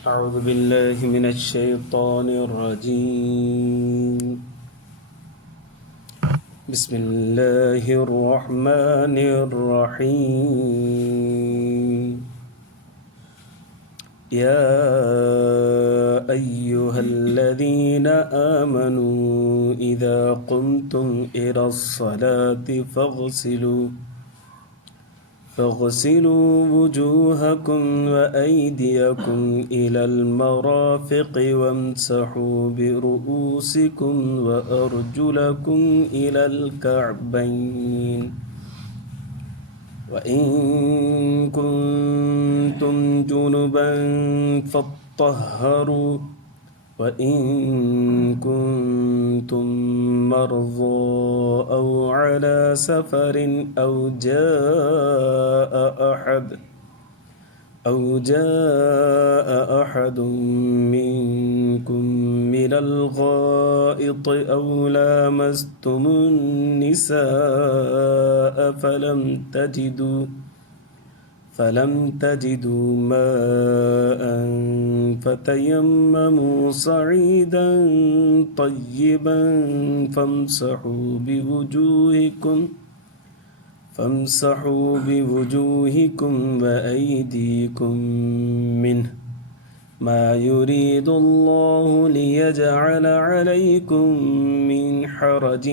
أعوذ بالله من الشيطان الرجيم. بسم الله الرحمن الرحيم. يا أيها الذين آمنوا إذا قمتم إلى الصلاة فاغسلوا وجوهكم وأيديكم إلى المرافق وامسحوا برؤوسكم وأرجلكم إلى الكعبين وإن كنتم جنبا فاطهروا وإن كنتم مرضى أو على سفر أو جاء أحد منكم من الغائط أو لامستم النساء فلم تجدوا ماء فتيمموا صعيدا طيبا فامسحوا بوجوهكم وأيديكم منه ما يريد الله ليجعل عليكم من حرج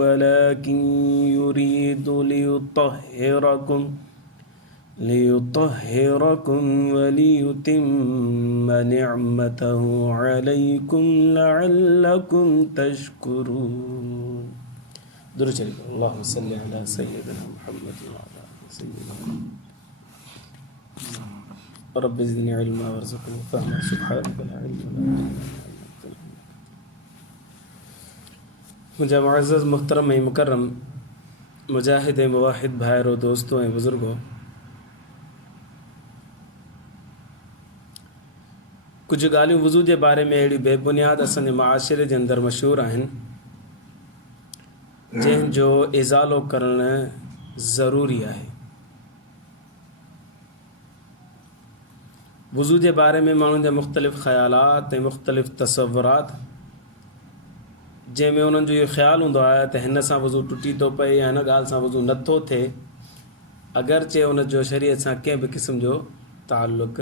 ولكن يريد ليطهركم وليتم نعمته عليكم لعلكم تشكرون. درود شريف. اللهم صل على سيدنا محمد وعلى آل سيدنا محمد. رب زدني علما وارزقني فهما. سبحانك لا علم لنا إلا ما علمتنا. मुझे मुअज़्ज़ज़ मुहतरम मुकर्रम मुजाहिद मुवाहिद भाइरों दोस्तों ऐं बुज़ुर्गों, कुछ ॻाल्हियूं वुज़ू जे बारे में अहिड़ी बेबुनियाद असांजे माशिरे जे अंदरि मशहूरु आहिनि जंहिंजो इज़ालो करणु ज़रूरी आहे। वुज़ू जे बारे में माण्हुनि जा मुख़्तलिफ़ ख़यालात ऐं मुख़्तलिफ़ तसव्वुरात, जंहिंमें उन्हनि जो इहो ख़्यालु हूंदो आहे त हिन सां वुज़ू टुटी थो पए या हिन ॻाल्हि सां वुज़ू नथो थिए, अगरचे उन जो शरीयत सां कंहिं बि क़िस्म जो ताल्लुक़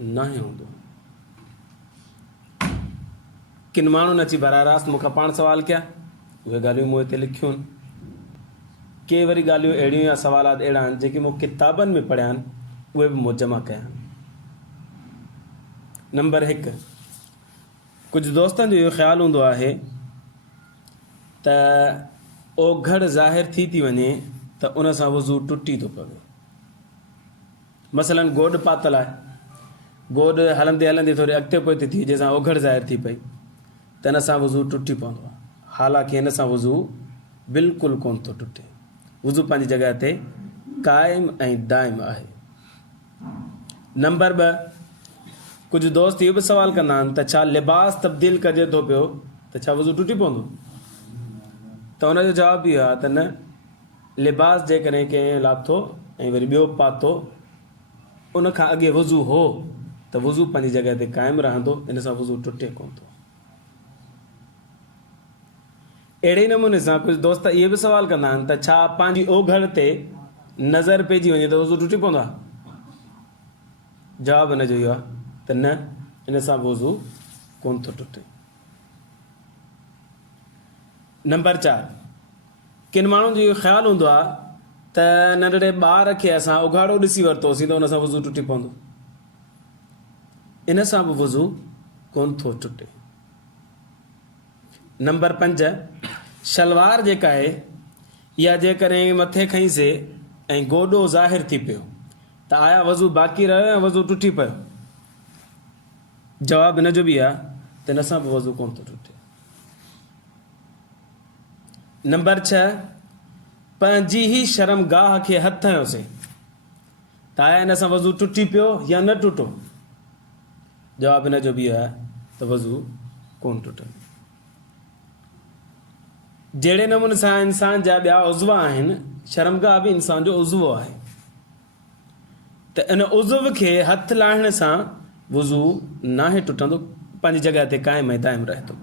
न हूंदो। किन माण्हुनि अची बराह रास्त मूंखां पाण सवाल कया, उहे ॻाल्हियूं मूं हिते लिखियूं आहिनि। के वरी ॻाल्हियूं अहिड़ियूं या सवालात अहिड़ा आहिनि जेके मूं किताबनि में पढ़िया आहिनि, उहे बि मूं जमा कया आहिनि। नंबर 1, कुझु दोस्तनि जो इहो ख़्यालु हूंदो आहे त ओघड़ ज़ाहिर थी वञे त उन सां वुज़ू टुटी थो पवे। मसलन गोॾ पातल आहे, गोॾ हलंदे हलंदे थोरी अॻिते पोइ थी जंहिंसां ओघड़ ज़ाहिर थी पई त हिन सां वुज़ू टुटी पवंदो आहे। हालांकि हिन सां वुज़ू बिल्कुलु कोन थो टुटे। वुज़ू पंहिंजी जॻह ते क़ाइम ऐं दाइम आहे। नंबर 2, कुझु दोस्त इहो बि सवाल कंदा आहिनि त छा लिबास तब्दील कजे थो पियो त छा वुज़ू टुटी पवंदो? त हुनजो जवाबु इहो आहे त न, लिबास जेकॾहिं कंहिं लाथो ऐं वरी ॿियो पातो, उन खां अॻे वुज़ू हो त वुज़ू पंहिंजी जॻह ते क़ाइमु रहंदो, इन सां वुज़ू टुटे कोन थो। अहिड़े ई नमूने सां कुझु दोस्त इहे बि सवाल कंदा आहिनि त छा पंहिंजी ओघड़ ते नज़र पइजी वञे त वुज़ू टुटी पवंदो आहे? जवाबु हिनजो इहो आहे त न, इन सां वुज़ू कोन थो टुटे। नंबर 4, किन माण्हुनि जो इहो ख़्यालु हूंदो आहे त नंढड़े ॿार खे असां उघाड़ो ॾिसी वरितोसीं त उन सां वुज़ू टुटी पवंदो। इन सां बि वुज़ू कोन थो टुटे। नंबर 5, शलवार जेका आहे इहा जेकॾहिं मथे खईंसीं ऐं गोॾो ज़ाहिर थी पियो त आया वज़ू बाक़ी रहियो या वज़ू टुटी पियो? जवाबु हिन जो बि आहे त हिन सां बि वज़ू कोन थो टुटे। नंबर 6, पंहिंजी ई शर्मगाह खे हथ हयोसीं त आया हिन सां वज़ू टुटी पियो या न टुटो? जवाबु हिन जो बि आहे त वज़ू कोन टुटे। जहिड़े नमूने सां इंसान जा ॿिया उज़व आहिनि, शर्मगाह बि इंसान जो उज़व आहे। त इन उज़व खे हथु लाहिण सां वज़ू नाहे टुटंदो, पंहिंजी जॻह ते क़ाइम ऐं दाइम रहे थो।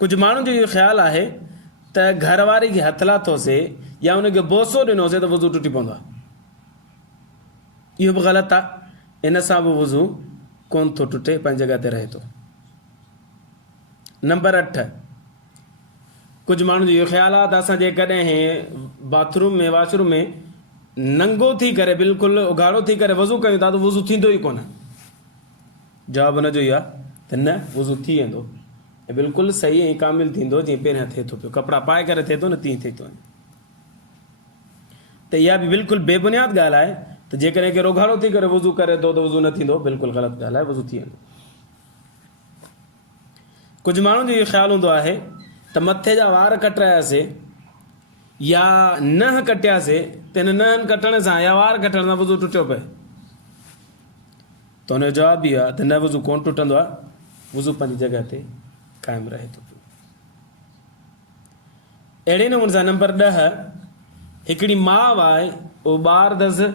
कुझु माण्हुनि जो इहो ख़्यालु आहे त घरवारी खे हथु लाथोसीं या उनखे बोसो ॾिनोसीं त वज़ू टुटी पवंदो आहे। इहो बि ग़लति आहे, इन सां बि वज़ू कोन थो टुटे, पंहिंजी जॻह ते रहे थो। नंबर 8, कुझु माण्हुनि जो इहो ख़्यालु आहे त असां जेकॾहिं बाथरूम में वॉशरूम में नंगो थी करे बिल्कुलु उघाड़ो थी करे वज़ू कयूं था त वज़ू थींदो ई कोन। जवाबु हुनजो इहो आहे त न, वज़ू थी वेंदो ऐं बिल्कुलु सही ऐं कामिल थींदो जीअं पहिरियां थिए थो पियो, कपिड़ा पाए करे थिए थो न तीअं थिए थो। त इहा बि बिल्कुलु बेबुनियाद ॻाल्हि आहे त जेकॾहिं केरु उघाड़ो थी करे वज़ू करे थो त वज़ू न थींदो, बिल्कुलु ग़लति ॻाल्हि आहे, वज़ू थी वेंदो। कुझु माण्हुनि जो इहो ख़्यालु हूंदो आहे त मथे जा वार कटरायासीं या नह कटियासीं त हिन नहनि कटण सां या वार कटण सां वज़ू टुटियो पए, त हुनजो जवाबु इहो आहे त न, वज़ू कोन टुटंदो आहे, वज़ू पंहिंजी जॻह ते क़ाइमु रहे थो पियो। अहिड़े नमूने सां नंबर 10, हिकिड़ी माउ आहे, उहो ॿार अथसि,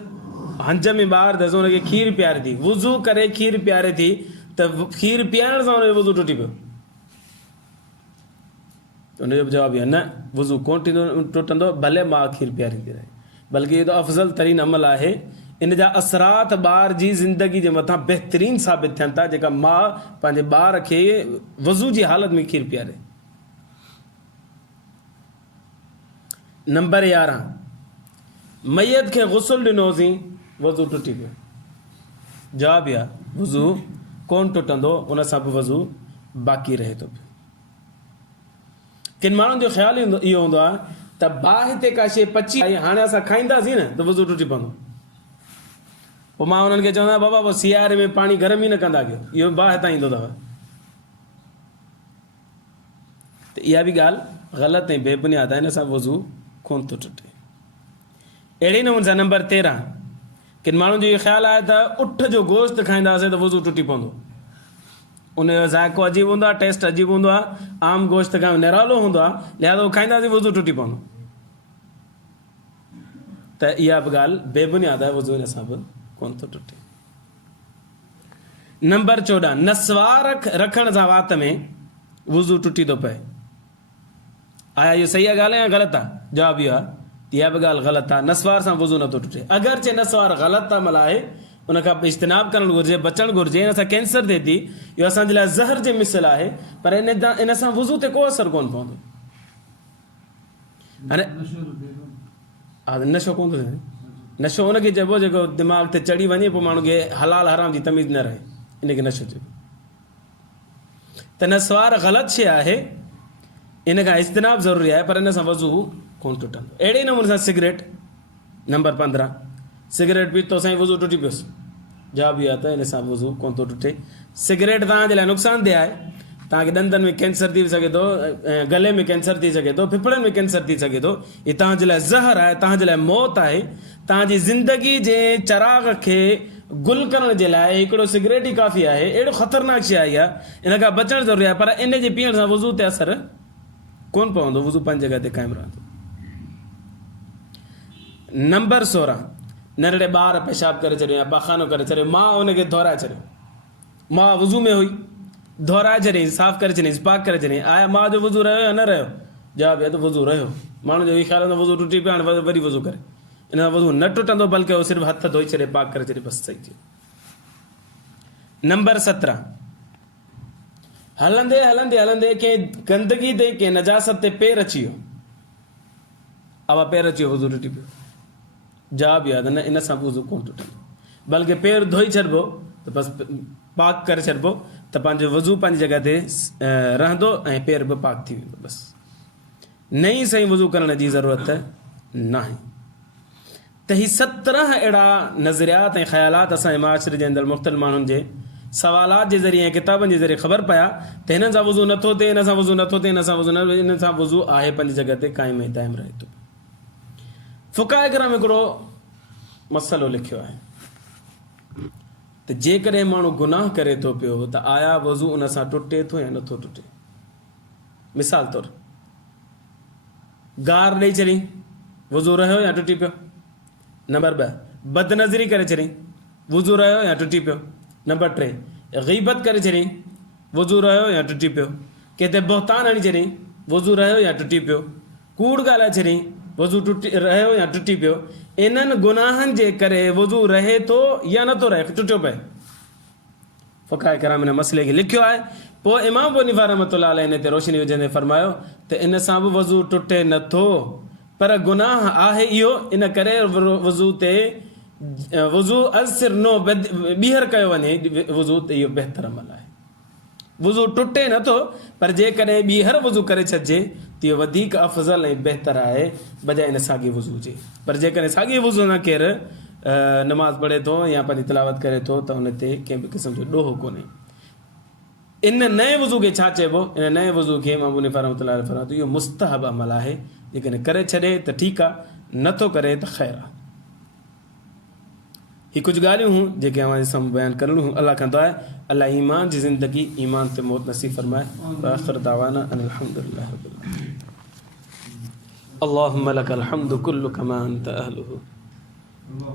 हंज में ॿार अथसि, हुनखे खीरु पीआरे थी, वज़ू करे खीरु पीआरे थी त खीरु पीआरण सां हुनजो वज़ू टुटी पियो, त हुनजो जवाबु इहो न, वज़ू कोन टुटंदो, भले माउ खीरु पीआरींदी रहे, बल्कि इहो त अफ़ज़ल तरीन अमल आहे। इन जा असरात ॿार जी ज़िंदगी जे मथां बहितरीनु साबित थियनि था, जेका माउ पंहिंजे ॿार खे वज़ू जी हालत में खीरु पीआरे। नंबर 11, मैयत खे गुसुल ॾिनोसीं, वज़ू टुटी पियो। जवाबु इहो आहे वज़ू कोन टुटंदो, उन सां बि वज़ू बाक़ी रहे थो पियो। किन माण्हुनि जो ख़्यालु इहो हूंदो आहे त बाहि ते का शइ पची आई, हाणे असां खाईंदासीं न त वज़ू टुटी पवंदो, पोइ मां हुननि खे चवंदो आहियां बाबा पोइ सियारे में पाणी गरम ई न कंदा कयो, इहो बाहि तां ईंदो अथव। त इहा बि ॻाल्हि ग़लति ऐं बेबुनियाद आहे, हिन सां वज़ू कोन थो टुटे। अहिड़े नमूने सां नंबर 13, किन माण्हुनि जो इहो ख़्यालु आहे त उठ जो गोश्त खाईंदासीं त वज़ू टुटी पवंदो, उनजो ज़ाइक़ो अजीब हूंदो आहे, टेस्ट अजीब हूंदो आहे, आम गोश्त खां निरालो हूंदो आहे, लिहाज़ा उहो खाईंदासीं वज़ू टुटी पवंदो। त इहा बि ॻाल्हि बेबुनियाद आहे, वज़ू हिन सां बि कोन थो टुटे। नंबर 14, नसवार रखण सां वात में वज़ू टुटी थो पए। आया इहो सही आहे ॻाल्हि या ग़लति आहे? जवाबु इहो आहे इहा बि ॻाल्हि ग़लति आहे, नसवार सां वज़ू नथो टुटे। अगरचे नसवार ग़लति अमल आहे, उन खां इज्तिनाब करणु घुरिजे, बचणु घुरिजे, इन सां कैंसर थिए थी, इहो असांजे लाइ ज़हर जे मिसल आहे, पर इन सां वज़ू ते को असरु कोन पवंदो। हाणे हा नशो कोन थो थिए, नशो हुनखे चइबो जेको दिमाग़ ते चढ़ी वञे, पोइ माण्हू खे हलाल हराम जी तमीज़ न रहे, इनखे नशो चइबो। त नसवार ग़लति शइ आहे, इन खां इज्तिनाब ज़रूरी आहे, पर इन सां वज़ू कोन टुटंदो। अहिड़े नमूने सां सिगरेट, नंबर 15, सिगरेट पीतो साईं वज़ू टुटी पियोसि। जवाबु इहो आहे त इन सां वज़ू कोन थो टुटे। सिगरेट तव्हांजे लाइ नुक़सानदेह आहे, तव्हांखे ॾंदनि में कैंसर थी सघे थो, गले में कैंसर थी सघे थो, फिफड़नि में कैंसर थी सघे थो, हीअ तव्हांजे लाइ ज़हर आहे, तव्हांजे लाइ मौत आहे। तव्हांजी ज़िंदगी जे चिराग खे गुल करण जे लाइ हिकिड़ो सिगरेट ई काफ़ी आहे, अहिड़ो ख़तरनाक शइ आहे, इन खां बचणु ज़रूरी आहे, पर इन जे पीअण सां वज़ू ते असरु कोन पवंदो, वज़ू पंहिंजी जॻह ते क़ाइमु रहंदो। नंबर 16, नंढड़े ॿार पेशाब करे छॾियो या पाखानो करे छॾियो, मां हुनखे दोहराए छॾियो, मां वज़ू में हुई, दोहराए छॾियईं, साफ़ करे छॾियईं, पाक करे छॾियईं, आया मां जो वज़ू रहियो या न रहियो? जवाबु आहे त वज़ू रहियो। माण्हू जो इहो ख़्यालु हूंदो वज़ू टुटी पियो, हाणे वरी वज़ू करे, इन सां वज़ू न टुटंदो, बल्कि उहो सिर्फ़ु हथ धोई छॾे, पाक करे छॾे, बसि सही थियो। नंबर 17, हलंदे हलंदे हलंदे कंहिं गंदगी ते कंहिं नजासत ते पेर अची वियो, आवा पेर अची वियो, वज़ू टुटी पियो। जवाबु इहो आहे त न, इन सां वज़ू कोन टुटंदो, बल्कि पेर धोई छॾिबो त बसि पाक करे छॾिबो, त पंहिंजो वज़ू पंहिंजी जॻह ते रहंदो ऐं पेर बि पाक थी वेंदो, बसि नई सही वज़ू करण जी ज़रूरत न आहे। त ही 17 अहिड़ा नज़रियात ऐं ख़्यालात असांजे माशरे जे अंदरि मुख़्तलिफ़ माण्हुनि जे सवालात जे ज़रिए ऐं किताबनि जे ज़रिए ख़बर पिया त हिन सां वज़ू नथो थिए, हिन सां वज़ू नथो थिए, हिन सां वज़ू न, हिन सां वज़ू आहे पंहिंजी जॻह ते क़ाइम ऐं दाइम रहे थो। फ़ुक़हा किराम हिकिड़ो मसइलो लिखियो आहे त जेकॾहिं माण्हू गुनाह करे थो पियो त आया वज़ू उन सां टुटे थो या नथो टुटे। मिसाल तौरु गार ॾेई छॾी, वज़ू रहियो या टुटी पियो। नंबर 2, बदनज़री करे छॾी, वुज़ू रहियो या टुटी पियो। नंबर 3 ग़ीबत करे छॾी, वुज़ू रहियो या टुटी पियो। किथे बहतान हणी छॾी, वुज़ू रहियो या टुटी पियो। कूड़ ॻाल्हाए छॾी, वुज़ू टुटी रहियो या टुटी पियो। इन्हनि गुनाहनि जे करे वुज़ू रहे थो या नथो रहे, टुटियो पए। फ़क़हा किराम हिन मसइले खे लिखियो आहे। पोइ इमाम अबू हनीफ़ा रहमतुल्लाह अलैह हिन ते रोशनी विझंदे फरमायो त इन सां बि वज़ू टुटे नथो, पर गुनाह आहे इहो, इन करे वज़ू ते वज़ू असर नो ॿीहर कयो वञे वज़ू त इहो बहितर अमल आहे। वज़ू टुटे नथो, पर जेकॾहिं ॿीहर वज़ू करे छॾिजे त इहो वधीक अफ़ज़ल ऐं बहितर आहे बजाए इन साॻी वज़ू जे। पर जेकॾहिं साॻी वज़ू न केरु नमाज़ पढ़े थो या पंहिंजी तिलावत करे थो त हुन ते कंहिं बि क़िस्म जो ॾोहो कोन्हे। इन नए वज़ू खे छा चइबो? इन नए वज़ू खे इमाम अबू हनीफ़ा रहमतुल्लाह अलैह फरमायो इहो मुस्तहब अमल आहे। जेकॾहिं करे छॾे त ठीकु आहे, नथो करे त ख़ैरु आहे। ही कुछ ॻाल्हियूं हूं जेके हमारे साम्हूं बयान करणियूं हूं। अल्लाह कंदो आहे अल्लाह ईमान जी ज़िंदगी ईमान ते मौत नसीब फरमाए। आख़िर दावाना अल्हम्दुलिल्लाह रब्बिल आलमीन। अल्लाहुम्मा लकल हम्दु कुल्लु कमा अंत अहलुहु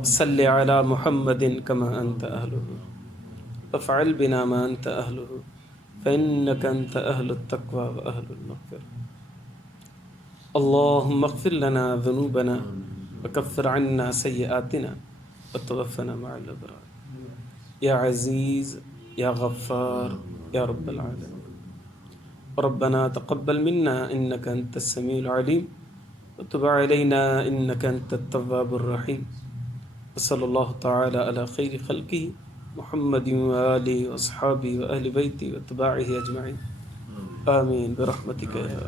सल्लि अला मुहम्मदिन कमा अंत अहलुहु वफ़अल बिना मा अंत अहलुहु फ़इन्नका अंत अहलुत तक़वा व अहलुल मग़फ़िरह। अल्लाहुम्मा अग़फ़िर लना ज़ुनूबना वकफ़िर अन्ना सय्यिआतिना वतवफ़्फ़ना मअल अबरार। या अज़ीज़ या गफ़्फ़ार या रब्बल आलमीन। रब्बना तक़ब्बल मिन्ना इन्नका अंतस समीउल अलीम वतुब अलैना इन्नका अंतत तव्वाबुर रहीम। वसल्लल्लाहु तआला अला खैरि ख़ल्क़िही मुहम्मदिन व आलिहि व अस्हाबिहि व अहलि बैतिही व अत्बाइहि अजमईन। आमीन बिरहमतिका या